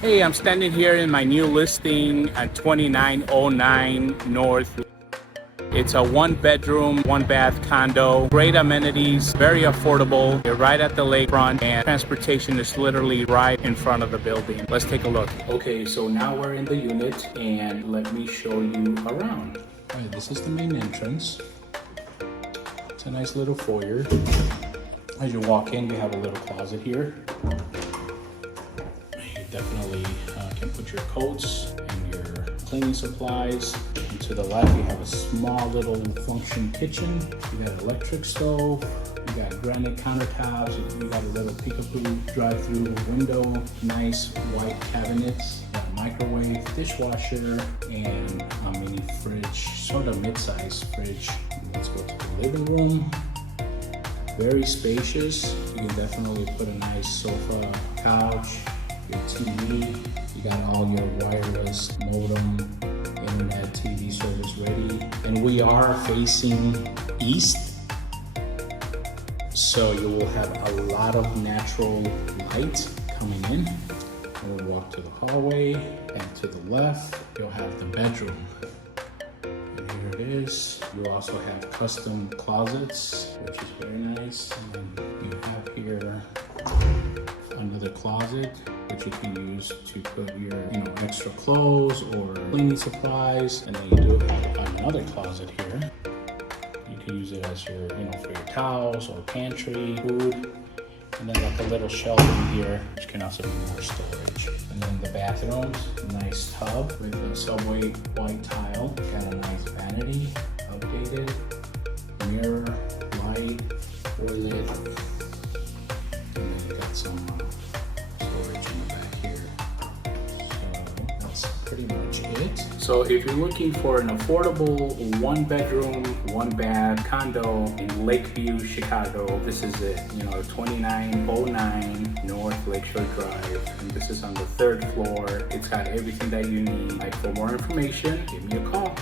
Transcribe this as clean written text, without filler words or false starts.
Hey, I'm standing here in my new listing at 2909 North. It's a one bedroom, one bath condo, great amenities, very affordable. You're right at the lakefront and transportation is literally right in front of the building. Let's take a look. Okay, so now we're in the unit and let me show you around. All right, this is the main entrance. It's a nice little foyer. As you walk in, we have a little closet here. You definitely can put your coats and your cleaning supplies. And to the left, you have a small little function kitchen. You got an electric stove. You got granite countertops. You got a little peekaboo drive-through window. Nice white cabinets. You got a microwave, dishwasher, and a mini fridge. Sort of mid-size fridge. Let's go to the living room. Very spacious. You can definitely put a nice sofa, couch, your TV. You got all your wireless modem, internet, TV service ready. And we are facing east, so you will have a lot of natural light coming in. We'll walk to the hallway, and to the left, you'll have the bedroom. Here it is. You also have custom closets, which is very nice. And you have here under the closet, which you can use to put your, extra clothes or cleaning supplies. And then you do have another closet here. You can use it as your, for your towels or pantry, food. And then like a little shelf in here, which can also be more storage. And then the bathrooms, a nice tub with a subway white tile. Got a nice vanity, updated, mirror, light, toilet. And then got some storage in the back here. So that's pretty much it. So if you're looking for an affordable one bedroom, one bath condo in Lakeview, Chicago, this is it. 2909 North Lakeshore Drive, and this is on the 3rd floor. It's got everything that you need. For more information, give me a call.